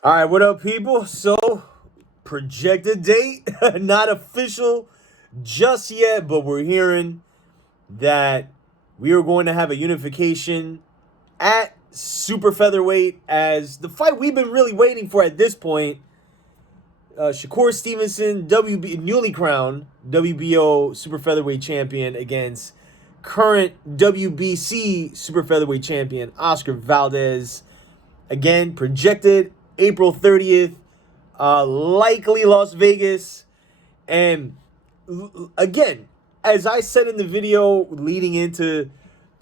All right, what up, people? So, projected date, not official just yet, but we're hearing that we are going to have a unification at super featherweight as the fight we've been really waiting for at this point. Shakur Stevenson, newly crowned WBO super featherweight champion against current WBC super featherweight champion Oscar Valdez. Again, projected April 30th, likely Las Vegas. And again, as I said in the video leading into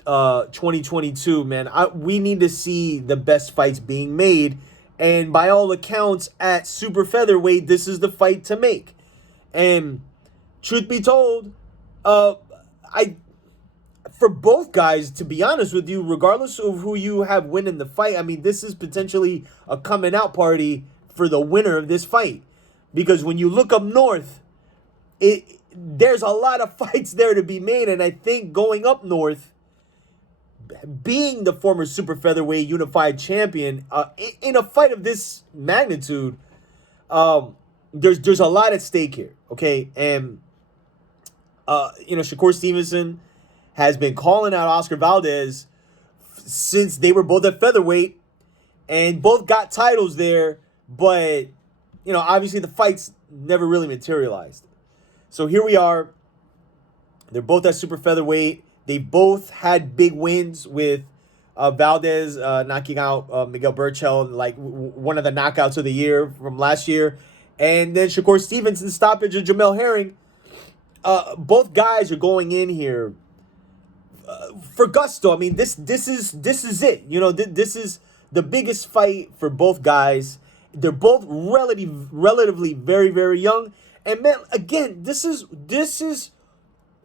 2022, man, we need to see the best fights being made. And by all accounts, at super featherweight, this is the fight to make. And truth be told, I for both guys, to be honest with you, regardless of who you have winning the fight, I mean, this is potentially a coming out party for the winner of this fight. Because when you look up north, there's a lot of fights there to be made. And I think going up north, being the former super featherweight unified champion, in a fight of this magnitude, there's a lot at stake here, okay? And, Shakur Stevenson has been calling out Oscar Valdez since they were both at featherweight and both got titles there, but, obviously the fights never really materialized. So here we are. They're both at super featherweight. They both had big wins with Valdez knocking out Miguel Burchell, like one of the knockouts of the year from last year. And then Shakur Stevenson's stoppage of Jamel Herring. Both guys are going in here for gusto. I mean, this is it. This is the biggest fight for both guys. They're both relatively very, very young. And man, again, this is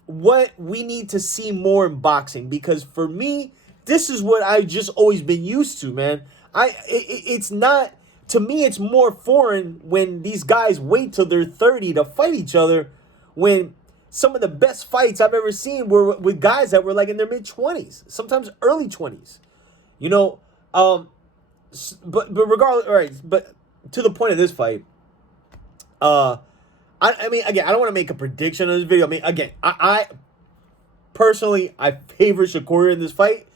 what we need to see more in boxing, because for me, this is what I've just always been used to, man. It's not, to me, it's more foreign when these guys wait till they're 30 to fight each other, when some of the best fights I've ever seen were with guys that were like in their mid-20s, sometimes early 20s. But regardless, all right, but to the point of this fight, I mean, again, I don't want to make a prediction on this video. I mean, again, I personally, I favor Shakur in this fight.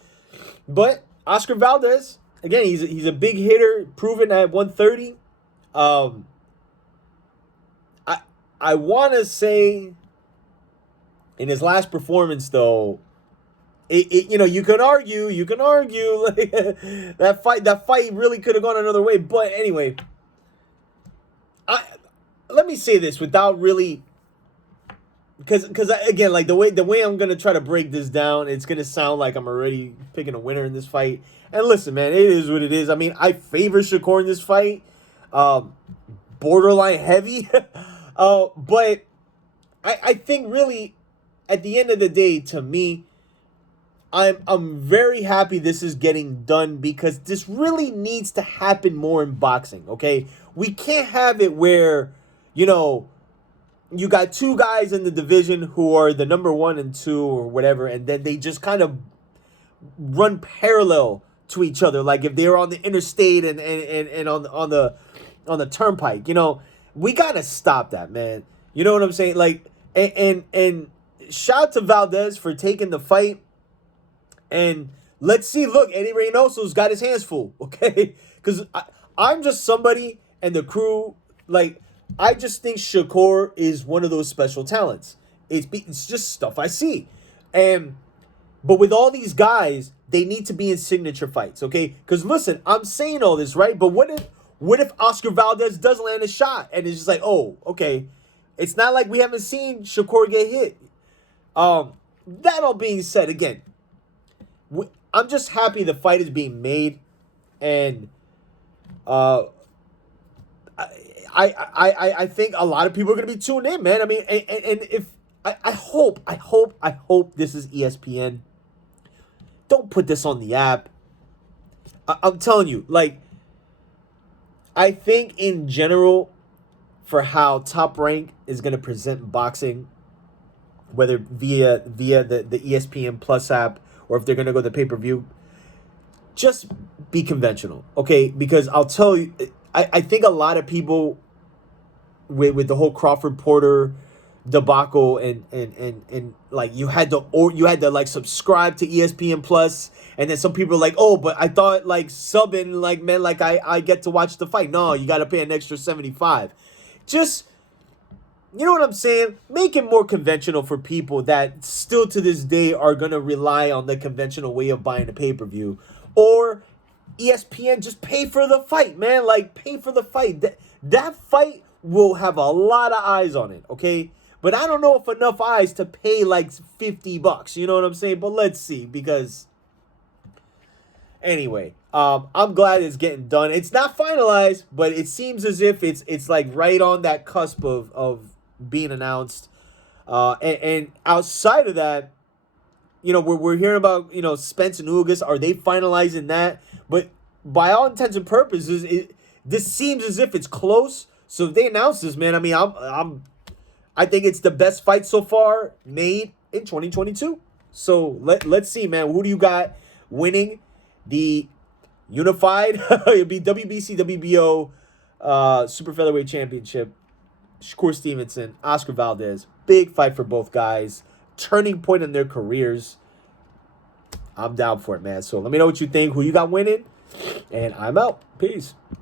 But Oscar Valdez, again, he's a big hitter, proven at 130. I want to say in his last performance, though, you can argue like, that fight really could have gone another way. But anyway, let me say this without really, because again, like the way I'm gonna try to break this down, it's gonna sound like I'm already picking a winner in this fight. And listen, man, it is what it is. I mean, I favor Shakur in this fight, borderline heavy, but I think really at the end of the day, to me, I'm very happy this is getting done, because this really needs to happen more in boxing. Okay, we can't have it where, you got two guys in the division who are the number 1 and 2 or whatever, and then they just kind of run parallel to each other, like if they were on the interstate and on the turnpike. We gotta stop that, man. You know what I'm saying? Like, and shout out to Valdez for taking the fight. And let's see. Look, Eddie Reynoso's got his hands full, okay? Because I'm just somebody, and the crew, like, I just think Shakur is one of those special talents. It's just stuff I see. But with all these guys, they need to be in signature fights, okay? Because listen, I'm saying all this, right? But what if Oscar Valdez does land a shot and it's just like, oh, okay. It's not like we haven't seen Shakur get hit. That all being said, again, I'm just happy the fight is being made, and I think a lot of people are gonna be tuned in, man. I mean, and if I hope this is ESPN. Don't put this on the app. I'm telling you, like, I think in general, for how Top Rank is gonna present boxing, whether via the ESPN Plus app, or if they're gonna go the pay-per-view, just be conventional, okay? Because I'll tell you, I think a lot of people with the whole Crawford Porter debacle and like you had to like subscribe to ESPN Plus, and then some people are like, oh, but I thought like subbing like meant like I get to watch the fight. No, you got to pay an extra 75. Just, you know what I'm saying? Make it more conventional for people that still to this day are gonna rely on the conventional way of buying a pay-per-view. Or ESPN, just pay for the fight, man. Like, pay for the fight. That fight will have a lot of eyes on it, okay? But I don't know if enough eyes to pay like $50. You know what I'm saying? But let's see, because anyway, I'm glad it's getting done. It's not finalized, but it seems as if it's like right on that cusp of being announced. And outside of that, you know, we're hearing about, you know, Spence and Ugas. Are they finalizing that? But by all intents and purposes, this seems as if it's close. So if they announce this, man, I mean, I think it's the best fight so far made in 2022. So let's see, man. Who do you got winning the unified? It'd be WBC, WBO, Super Featherweight Championship. Shakur Stevenson, Oscar Valdez. Big fight for both guys. Turning point in their careers. I'm down for it, man. So let me know what you think. Who you got winning? And I'm out. Peace.